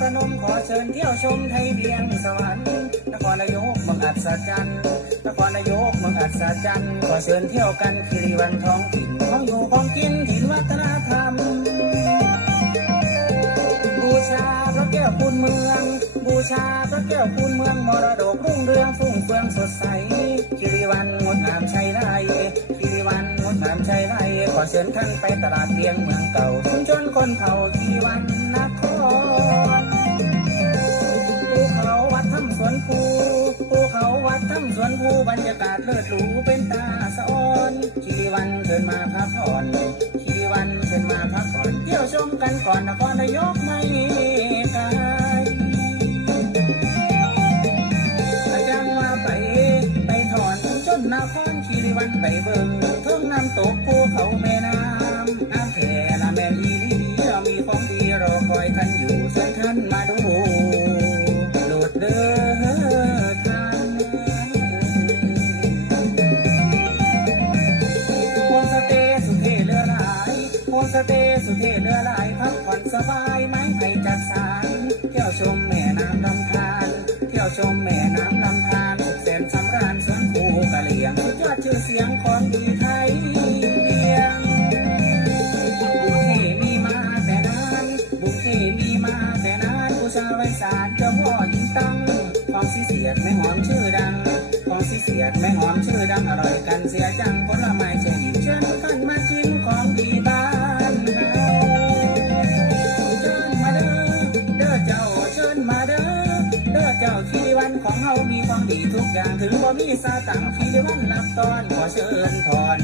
ประนมขอเชิญเที่ยวชมไทยเบียงสวรรค์นครนายกเมืองอัศจรรย์นครนายกเมืองอัศจรรย์ขอเชิญเที่ยวกันคีรีวันท้องถิ่นของอยู่ของกินถิ่นวัฒนธรรม บูชาพระแก้วคูณเมือง บูชาพระแก้วคูณเมืองมรดกรุ่งเรืองฟุ้งเฟืองสดใสคิริวัน นงดงามชัยไรขอเชิญท่านไปตลาดเลียงเมืองเก่าชุมชนคนเผ่าที่วันนครภูเขาวัดถ้ำสวนภูภูเขาวัดถ้ำสวนภูบรรยากาศเลิศหรูเป็นตาสะออนชีวันเชิญมาพักผ่อนชีวันเชิญมาพักผ่อนเที่ยวชมกันก่อน นนครคีรีวันไปเบิ่งทุ่งน้ำตกภูเขาแม่น้ำน้ำแผ่ละแม่ลีลีเรามีของดีรอคอยท่านอยู่เชิญท่านมาดูโลดเด้อท่านโฮมสเตย์สุเทเรือหลายโฮมสเตย์สุเทเรือหลายพักผ่อนสบายไม้ไผ่จัดสาร ไว้สารเจ้าพ่อยิงตั้งของสีเสียดไม่หอมชื่อดังของสีเสียดไม่หอมชื่อดังอร่อยกันเสียจังผลไม้เฉยเชิญท่านมาชิมของดีบ้านเฮาเชิญมาเด้อเด้อเจ้าเชิญมาเด้อเด้อเจ้าคีรีวันของเฮามีของดีทุกอย่างถึงว่ามีซาตังคีรีวันรับตอนขอเชิญถอน